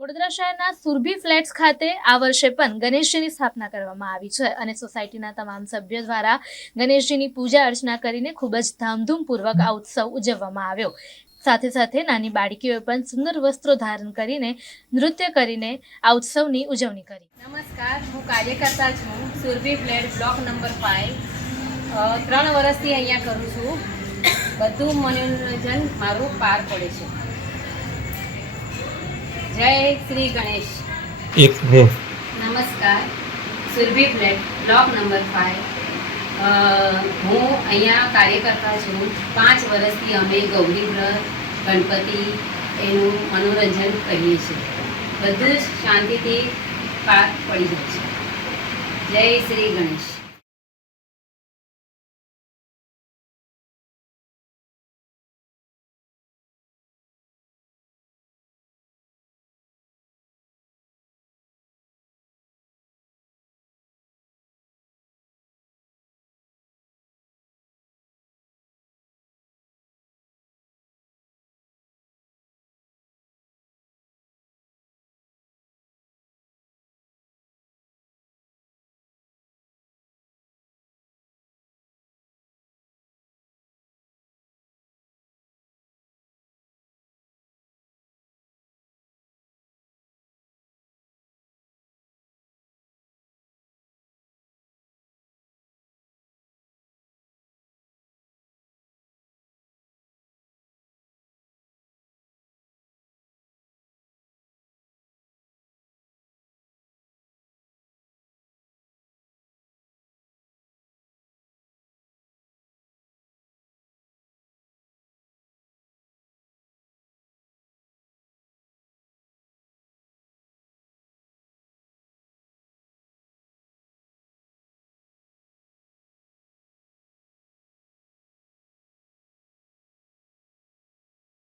વડોદરા શહેરના સુરભી ફ્લેટ્સ ખાતે આ વર્ષે પણ ગણેશજીની સ્થાપના કરવામાં આવી છે અને સોસાયટીના તમામ સભ્યો દ્વારા ગણેશજીની પૂજા અર્ચના કરીને ખૂબ જ ધામધૂમપૂર્વક આ ઉત્સવ ઉજવવામાં આવ્યો। સાથે સાથે નાની બાળકીઓએ પણ સુંદર વસ્ત્રો ધારણ કરીને નૃત્ય કરીને આ ઉત્સવની ઉજવણી કરી। નમસ્કાર, હું કાર્યકર્તા છું સુરભી ફ્લેટ બ્લોક નંબર 5। 3 વર્ષથી અહીંયા કરું છું। બધું મનોરંજન મારું પાર પડે છે। જય શ્રી ગણેશ। નમસ્કાર, સુરભી ફ્લેટ બ્લોક નંબર 5। હું અહીંયા કાર્યકર્તા છું। 5 વર્ષથી અમે ગૌરી વ્રત, ગણપતિ એનું મનોરંજન કરીએ છીએ। બધું જ શાંતિથી પાર પડી જાય છે। જય શ્રી ગણેશ।